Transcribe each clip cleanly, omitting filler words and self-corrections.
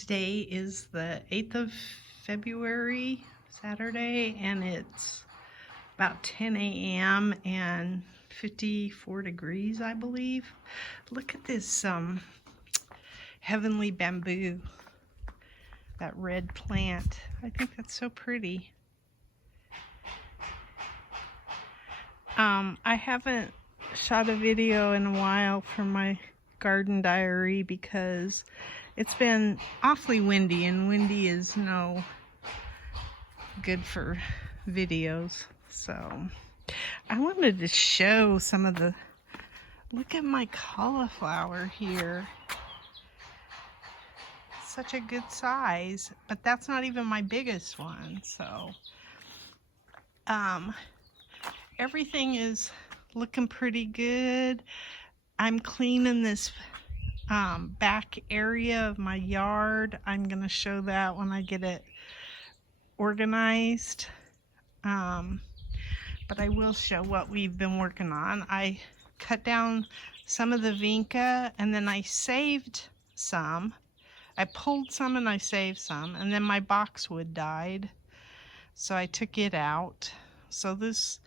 Today is the 8th of February, Saturday, and it's about 10 a.m. and 54 degrees, I believe. Look at this heavenly bamboo, that red plant. I think that's so pretty. I haven't shot a video in a while for my garden diary because it's been awfully windy, and windy is no good for videos. So I wanted to show some of the, look at my cauliflower here. Such a good size, but that's not even my biggest one. So everything is looking pretty good. I'm cleaning this back area of my yard. I'm gonna show that when I get it organized, but I will show what we've been working on. I cut down some of the vinca, and then I saved some. I pulled some and I saved some, and then my boxwood died, so I took it out. So this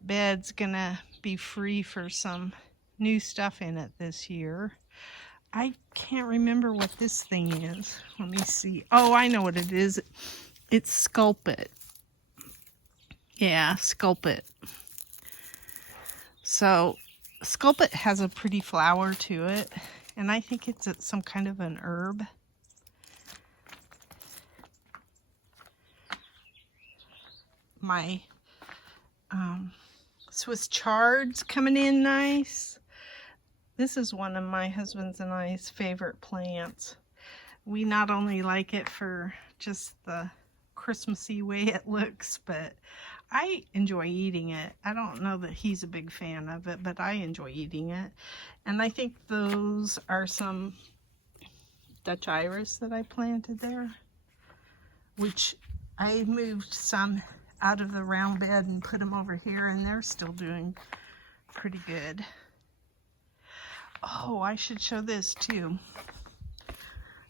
bed's gonna be free for some new stuff in it this year. I can't remember what this thing is. Let me see. Oh, I know what it is. It's Sculpit. Yeah, Sculpit. So Sculpit has a pretty flower to it, and I think it's some kind of an herb. My Swiss chard's coming in nice. This is one of my husband's and I's favorite plants. We not only like it for just the Christmassy way it looks, but I enjoy eating it. I don't know that he's a big fan of it, but I enjoy eating it. And I think those are some Dutch iris that I planted there, which I moved some out of the round bed and put them over here, and they're still doing pretty good. Oh, I should show this too.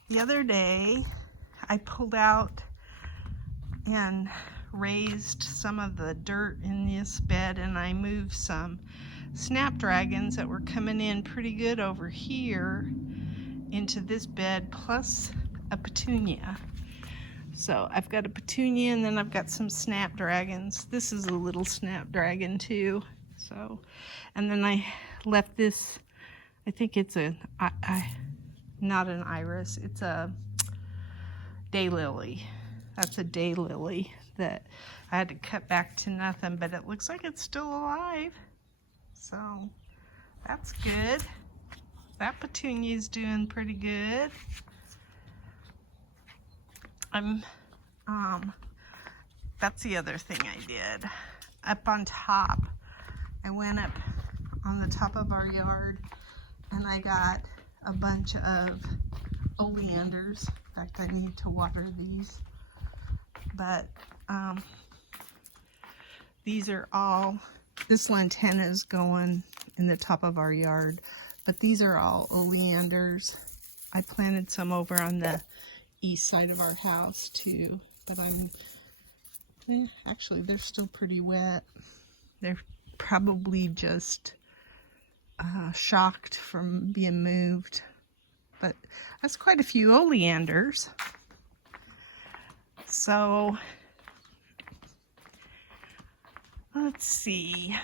The other day I pulled out and raised some of the dirt in this bed, and I moved some snapdragons that were coming in pretty good over here into this bed, plus a petunia. So I've got a petunia, and then I've got some snapdragons. This is a little snapdragon too. So, and then I left this, I think it's not an iris, it's a daylily. That's a daylily that I had to cut back to nothing, but it looks like it's still alive. So that's good. That petunia's doing pretty good. That's the other thing I did. Up on top, I went up on the top of our yard, and I got a bunch of oleanders. In fact, I need to water these. But these are all, this lantana is going in the top of our yard, but these are all oleanders. I planted some over on the east side of our house too, but actually they're still pretty wet. They're probably just shocked from being moved, but that's quite a few oleanders. So let's see.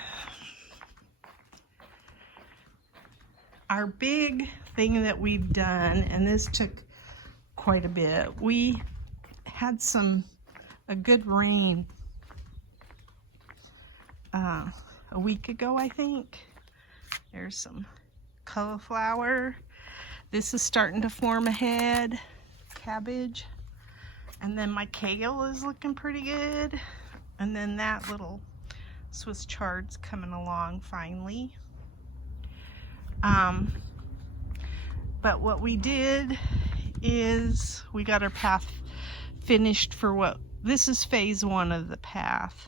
Our big thing that we've done, and this took quite a bit, we had a good rain a week ago, I think. There's some cauliflower. This is starting to form a head, cabbage. And then my kale is looking pretty good. And then that little Swiss chard's coming along finally. But what we did is we got our path finished for this is phase 1 of the path.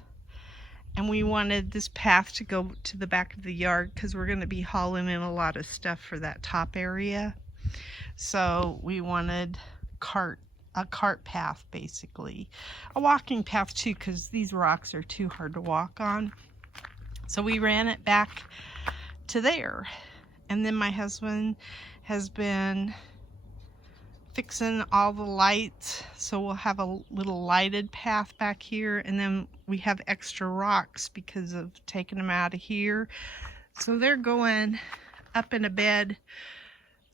And we wanted this path to go to the back of the yard because we're going to be hauling in a lot of stuff for that top area. So we wanted cart path, basically. A walking path too, because these rocks are too hard to walk on. So we ran it back to there. And then my husband has been fixing all the lights, so we'll have a little lighted path back here, and then we have extra rocks because of taking them out of here. So they're going up in a bed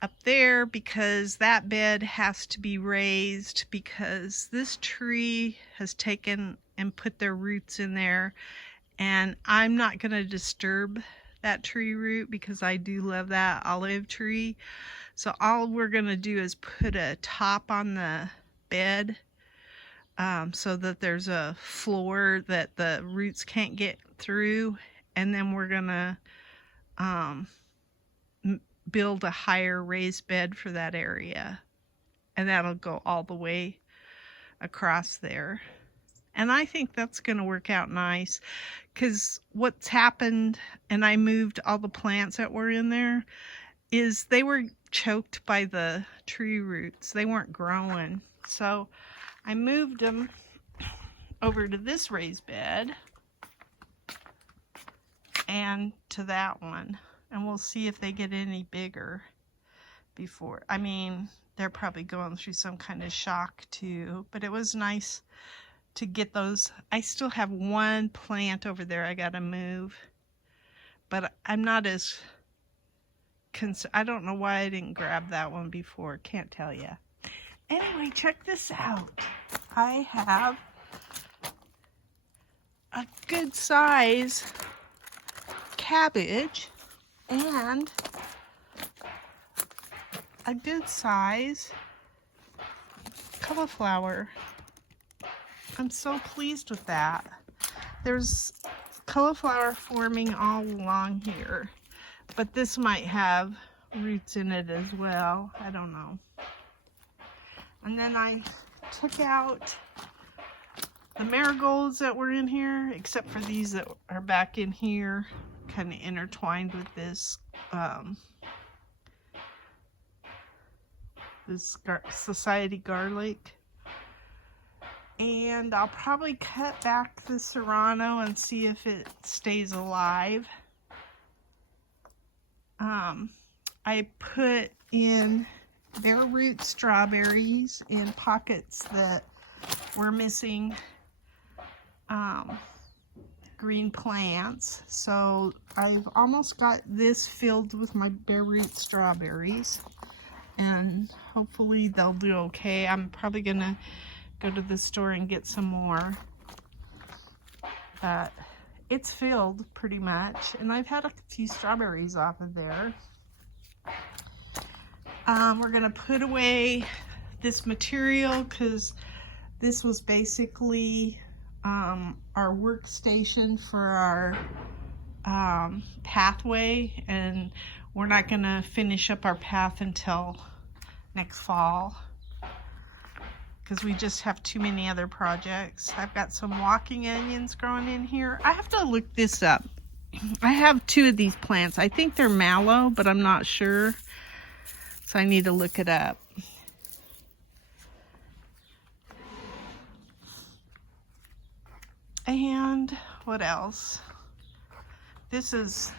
up there because that bed has to be raised because this tree has taken and put their roots in there, and I'm not going to disturb that tree root because I do love that olive tree. So all we're going to do is put a top on the bed so that there's a floor that the roots can't get through, and then we're going to build a higher raised bed for that area, and that'll go all the way across there. And I think that's going to work out nice because what's happened, and I moved all the plants that were in there, is they were choked by the tree roots. They weren't growing. So I moved them over to this raised bed and to that one. And we'll see if they get any bigger before. I mean, they're probably going through some kind of shock too, but it was nice to get those. I still have one plant over there I gotta move, but I'm not as I don't know why I didn't grab that one before. Can't tell you. Anyway, check this out. I have a good size cabbage and a good size cauliflower. I'm so pleased with that. There's cauliflower forming all along here, but this might have roots in it as well. I don't know. And then I took out the marigolds that were in here, except for these that are back in here, kind of intertwined with this society garlic. And I'll probably cut back the serrano and see if it stays alive. I put in bare root strawberries in pockets that were missing green plants. So I've almost got this filled with my bare root strawberries, and hopefully they'll do okay. I'm probably gonna go to the store and get some more, but it's filled pretty much, and I've had a few strawberries off of there. We're gonna put away this material because this was basically our workstation for our pathway, and we're not gonna finish up our path until next fall because we just have too many other projects. I've got some walking onions growing in here. I have to look this up. I have two of these plants. I think they're mallow, but I'm not sure. So I need to look it up. And what else? This has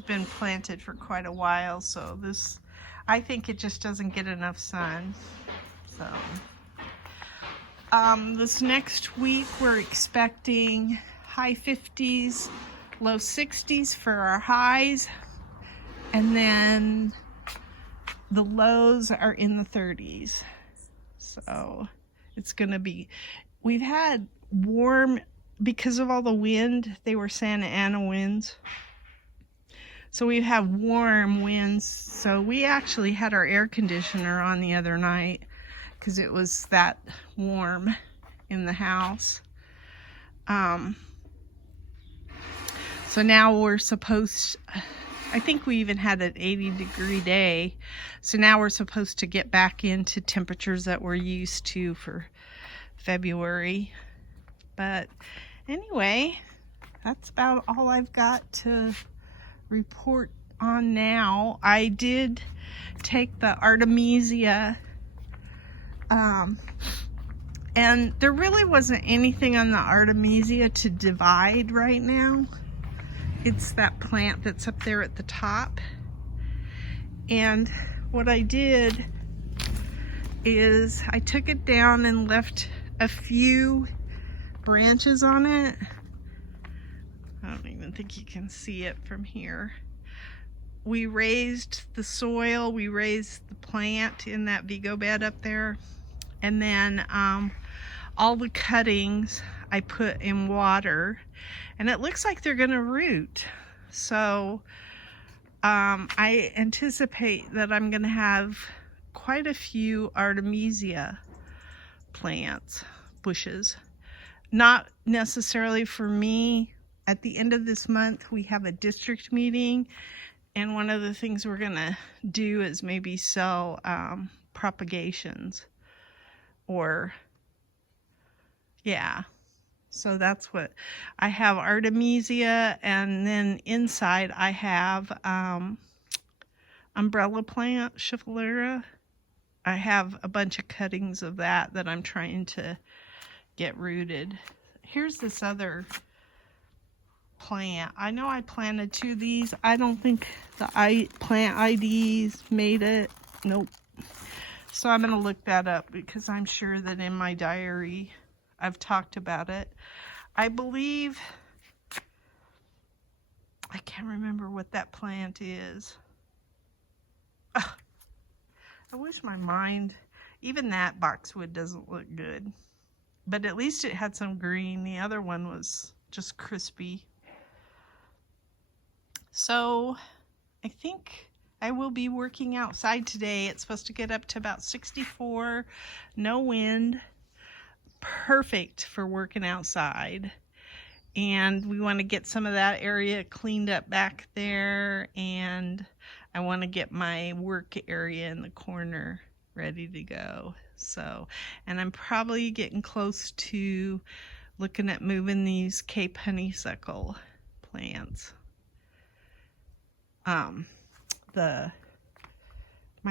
been planted for quite a while, so this, I think it just doesn't get enough sun. So this next week we're expecting high 50s, low 60s for our highs, and then the lows are in the 30s. So it's gonna be, we've had warm, because of all the wind, they were Santa Ana winds. So we have warm winds. So we actually had our air conditioner on the other night because it was that warm in the house. So now we're supposed, I think we even had an 80-degree day. So now we're supposed to get back into temperatures that we're used to for February. But anyway, that's about all I've got to report on now. I did take the Artemisia And there really wasn't anything on the Artemisia to divide right now. It's that plant that's up there at the top. And what I did is I took it down and left a few branches on it. I don't even think you can see it from here. We raised the soil, we raised the plant in that Vego bed up there, and then all the cuttings I put in water, and it looks like they're gonna root. So I anticipate that I'm gonna have quite a few Artemisia plants, bushes. Not necessarily for me. At the end of this month, we have a district meeting, and one of the things we're gonna do is maybe sell propagations, or yeah. So that's what I have, Artemisia, and then inside I have umbrella plant, Schefflera. I have a bunch of cuttings of that I'm trying to get rooted. Here's this other plant. I know I planted 2 of these. I don't think the plant IDs made it. Nope. So I'm going to look that up because I'm sure that in my diary I've talked about it. I believe, I can't remember what that plant is. Ugh. I wish my mind, even that boxwood doesn't look good. But at least it had some green. The other one was just crispy. So I think I will be working outside today. It's supposed to get up to about 64, no wind. Perfect for working outside. And we want to get some of that area cleaned up back there, and I want to get my work area in the corner ready to go. So, and I'm probably getting close to looking at moving these Cape honeysuckle plants. My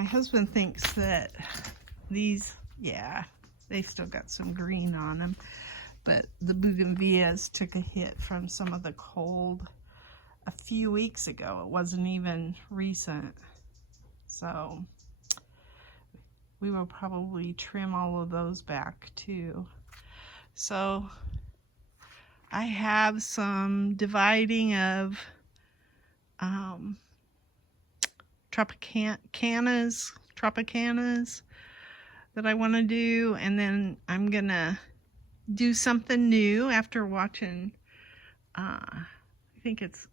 husband thinks that these, yeah, they still got some green on them, but the bougainvilleas took a hit from some of the cold a few weeks ago. It wasn't even recent. So we will probably trim all of those back too. So I have some dividing of Tropicanas that I want to do, and then I'm gonna do something new after watching I think it's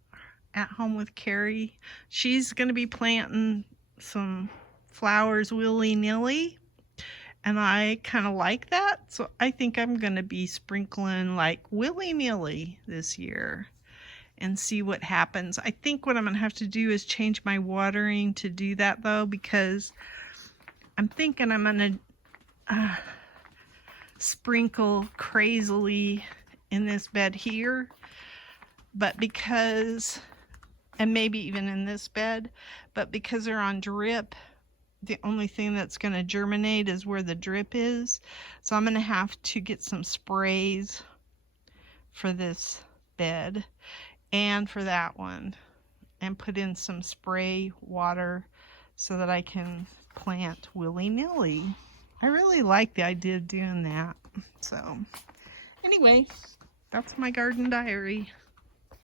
At Home with Carrie. She's gonna be planting some flowers willy-nilly, and I kind of like that, so I think I'm gonna be sprinkling like willy-nilly this year and see what happens. I think what I'm gonna have to do is change my watering to do that though, because I'm thinking I'm gonna sprinkle crazily in this bed here, but because, and maybe even in this bed, but because they're on drip, the only thing that's going to germinate is where the drip is. So I'm going to have to get some sprays for this bed and for that one, and put in some spray water so that I can plant willy-nilly. I really like the idea of doing that. So anyway, that's my garden diary.